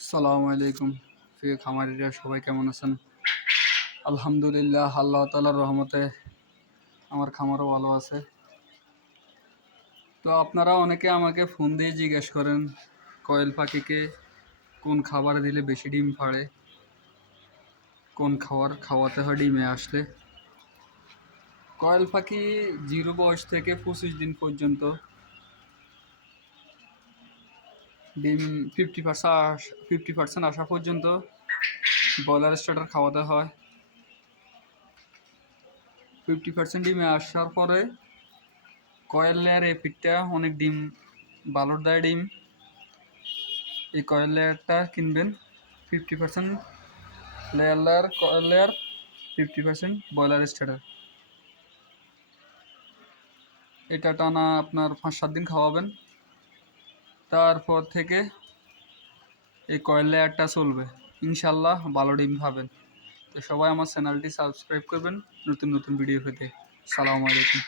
আসসালামু আলাইকুম। প্রিয় খামারিরা সবাই কেমন আছেন? আলহামদুলিল্লাহ, আল্লাহ তাআলার রহমতে আমার খামারও ভালো আছে। তো আপনারা অনেকে আমাকে ফোন দিয়ে জিজ্ঞেস করেন কোয়েল পাখিকে কোন খাবার দিলে বেশি ডিম পাড়ে, কোন খাবার খাওয়াতে হয় ডিমে আসলে। কোয়েল পাখি 0 বয়স থেকে 25 দিন পর্যন্ত ডিম 50% আসা পর্যন্ত ব্রয়লার স্টার্টার খাওয়াতে হয়। 50% ডিমে আসার পরে কয়েল লেয়ার এই পিঠটা অনেক ডিম বালুর দেয় ডিম। এই কয়েল লেয়ারটা কিনবেন 50% layer coil layer, 50% broiler starter. এটা টানা আপনার 5-7 দিন খাওয়াবেন। তারপর থেকে এই কয়েল লেয়ারটা চলবে, ইনশাল্লাহ ভালো ডিম পাবেন। তো সবাই আমার চ্যানেলটি সাবস্ক্রাইব করবেন নতুন নতুন ভিডিও পেতে। সালামু আলাইকুম।